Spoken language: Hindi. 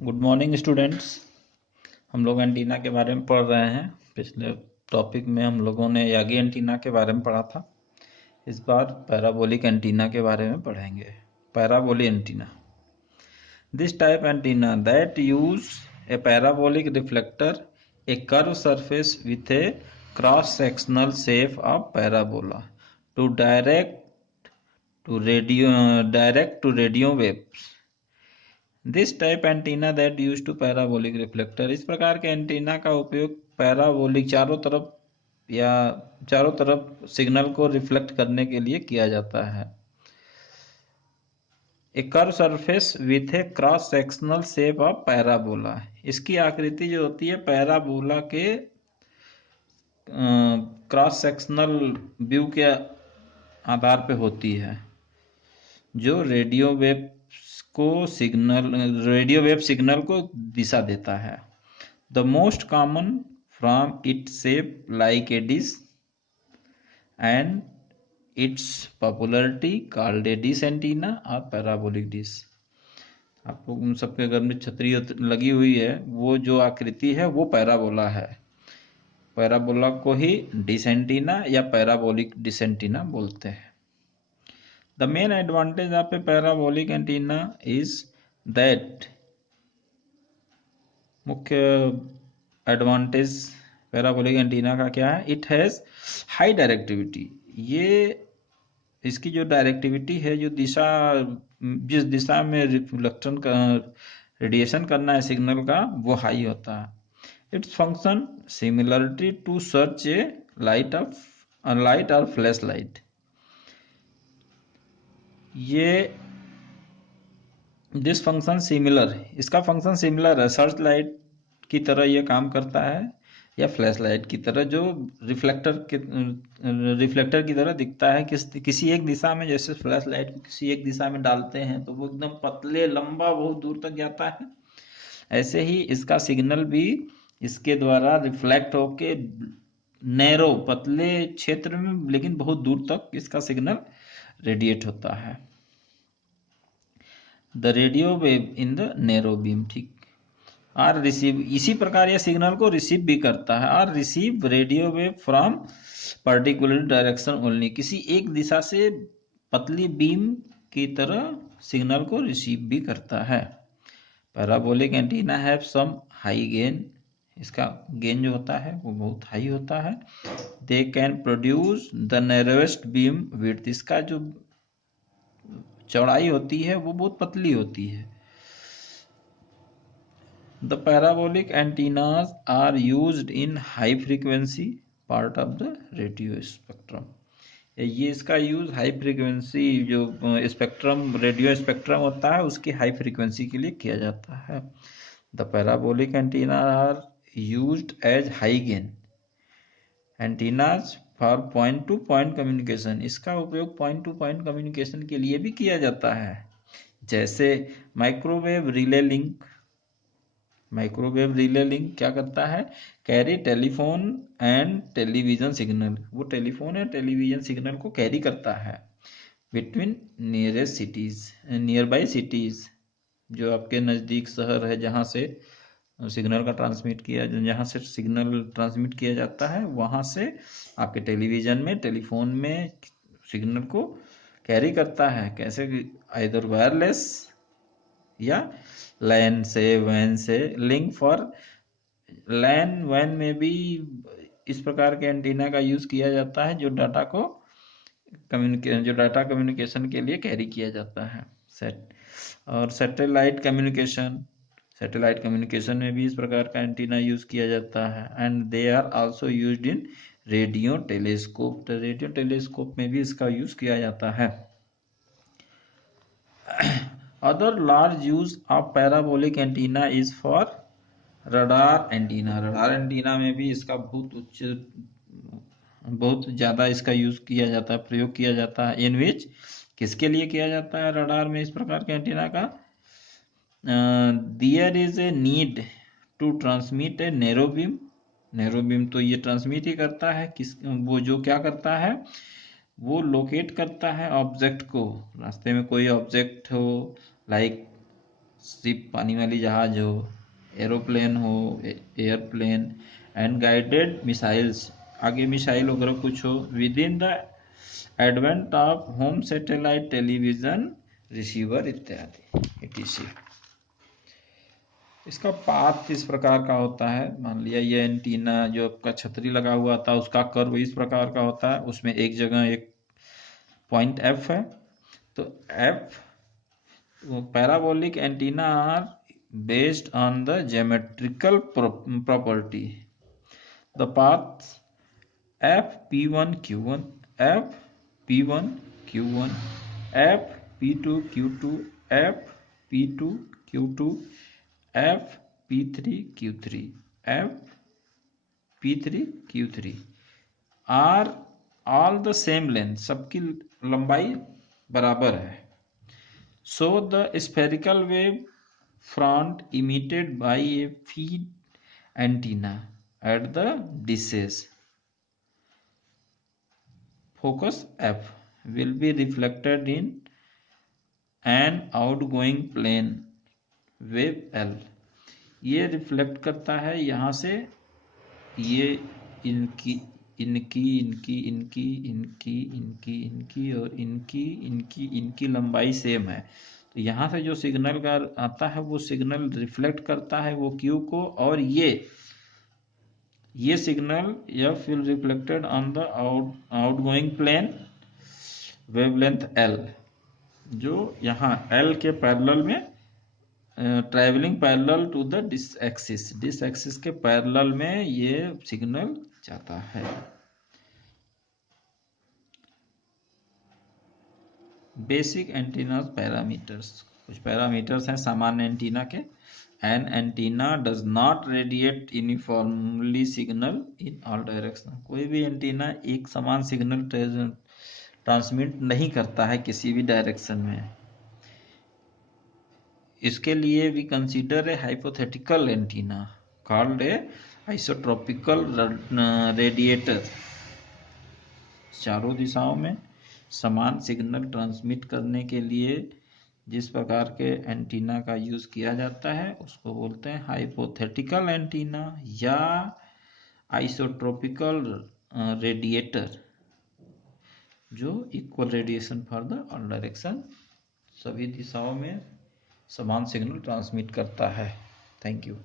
Good morning students. हम लोग एंटीना के बारे में पढ़ रहे हैं। पिछले टॉपिक में हम लोगों ने यागी एंटीना के बारे में पढ़ा था। इस बार पैराबोलिक एंटीना के बारे में पढ़ेंगे। Parabolic antenna, this type antenna that use a parabolic reflector, a curve surface with a cross sectional shape of parabola to direct to radio waves. This type antenna that use to parabolic reflector, इस प्रकार के एंटीना का उपयोग पैराबोलिक चारों तरफ सिग्नल को रिफ्लेक्ट करने के लिए किया जाता है। A curve surface with a cross sectional shape of parabola, इसकी आकृति जो होती है पैराबोला के क्रॉस सेक्शनल व्यू के आधार पे होती है, जो रेडियो वेव सिग्नल को दिशा देता है। The most common from its shape like a dish and it's popularity called a dish antenna और पैराबोलिक डिश। आपको उन सबके घर में छतरी लगी हुई है, वो जो आकृति है वो पैराबोला है। पैराबोला को ही डिश एंटीना या पैराबोलिक डिश एंटीना बोलते हैं। The main advantage of a parabolic antenna is that, मुख्य एडवांटेज पैराबोलिक एंटीना का क्या है? इट हैज हाई डायरेक्टिविटी, ये इसकी जो डायरेक्टिविटी है, जो दिशा, जिस दिशा में रिफ्लेक्शन का रेडिएशन करना है सिग्नल का, वो हाई होता है। It's function similarity to search a light और फ्लैश लाइट, ये दिस फंक्शन सिमिलर, इसका फंक्शन सिमिलर है, सर्च लाइट की तरह ये काम करता है या फ्लैश लाइट की तरह, जो रिफ्लेक्टर की तरह दिखता है। किसी एक दिशा में, जैसे फ्लैश लाइट को किसी एक दिशा में डालते हैं तो वो एकदम पतले लंबा बहुत दूर तक जाता है, ऐसे ही इसका सिग्नल भी इसके द्वारा रिफ्लेक्ट होके नैरो पतले क्षेत्र में लेकिन बहुत दूर तक इसका सिग्नल रेडिएट होता है। The radio wave in the narrow beam, ठीक, और रिसीव, इसी प्रकार यह सिग्नल को रिसीव भी करता है, और receive radio wave from particular direction only, किसी एक दिशा से पतली बीम की तरह सिग्नल को रिसीव भी करता है। Parabolic antenna have some high gain, इसका गेन जो होता है वो बहुत हाई होता है। They can produce the narrowest beam width, इसका जो चौड़ाई होती है वो बहुत पतली होती है। The parabolic antennas are used in high frequency part of the radio spectrum, ये इसका यूज हाई फ्रीक्वेंसी जो स्पेक्ट्रम, रेडियो स्पेक्ट्रम होता है, उसकी हाई फ्रीक्वेंसी के लिए किया जाता है। The parabolic antenna are used as high gain antennas for point to point communication, इसका उपयोग पॉइंट टू पॉइंट कम्युनिकेशन के लिए भी किया जाता है, जैसे microwave relay link. Microwave relay link क्या करता है? Carry telephone and television signal, वो टेलीफोन या टेलीविजन सिग्नल को कैरी करता है between nearest cities, near by cities, जो आपके नज़दीक शहर है जहाँ से सिग्नल ट्रांसमिट किया जाता है, वहाँ से आपके टेलीविजन में, टेलीफोन में सिग्नल को कैरी करता है। कैसे? आइदर वायरलेस या लैन से, वैन से। लिंक फॉर लैन वैन में भी इस प्रकार के एंटीना का यूज किया जाता है, जो डाटा कम्युनिकेशन के लिए कैरी किया जाता है। और सैटेलाइट कम्युनिकेशन में भी इस प्रकार का एंटीना यूज किया जाता है। And they are also used in radio telescope, तो रेडियो टेलीस्कोप में भी इसका यूज किया जाता है। Other large use of parabolic antenna is for radar antenna, radar antenna में भी इसका बहुत ज़्यादा इसका यूज किया जाता है, प्रयोग किया जाता है। इन विच, किसके लिए किया जाता है रडार में इस प्रकार के एंटीना का? There is a need to transmit a narrow beam, narrow beam तो ये ट्रांसमिट ही करता है, वो जो क्या करता है, वो लोकेट करता है ऑब्जेक्ट को। रास्ते में कोई ऑब्जेक्ट हो, लाइक शिप पानी वाली जहाज हो, एरोप्लेन हो, एयरप्लेन, एंड गाइडेड मिसाइल्स, आगे मिसाइल वगैरह कुछ हो, with in the advent of home satellite television receiver इत्यादि etc। इसका पाथ इस प्रकार का होता है। मान लिया ये एंटीना जो आपका छतरी लगा हुआ था उसका कर्व इस प्रकार का होता है, उसमें एक जगह एक पॉइंट F है, तो F parabolic antenna are based on the geometrical property, the path FP1Q1, FP1Q1, FP2Q2, FP2Q2, FP3Q3, FP3Q3 are all the same length, सबकी लंबाई बराबर है। So the spherical wave front emitted by a feed antenna at the dishes focus F will be reflected in an outgoing plane wave L। ये रिफ्लेक्ट करता है यहाँ से, ये इनकी इनकी इनकी इनकी इनकी इनकी इनकी और इनकी इनकी इनकी लंबाई सेम है, तो यहाँ से जो सिग्नल का आता है वो सिग्नल रिफ्लेक्ट करता है वो Q को, और ये signal F will reflected on the outgoing plane wavelength L, जो यहाँ L के पैरेलल में travelling parallel to the dish axis के पैरेलल में ये सिग्नल जाता है। बेसिक एंटीना पैरामीटर्स, कुछ पैरामीटर्स हैं सामान्य एंटीना के। An antenna does not radiate uniformly signal in all direction, कोई भी एंटीना एक समान सिग्नल ट्रांसमिट नहीं करता है किसी भी डायरेक्शन में। इसके लिए we consider a hypothetical antenna called a isotropical radiator, चारों दिशाओं में समान सिग्नल ट्रांसमिट करने के लिए जिस प्रकार के एंटीना का यूज किया जाता है उसको बोलते हैं हाइपोथेटिकल एंटीना या आइसोट्रोपिकल रेडिएटर, जो equal radiation for the all direction, सभी दिशाओं में समान सिग्नल ट्रांसमिट करता है। Thank you.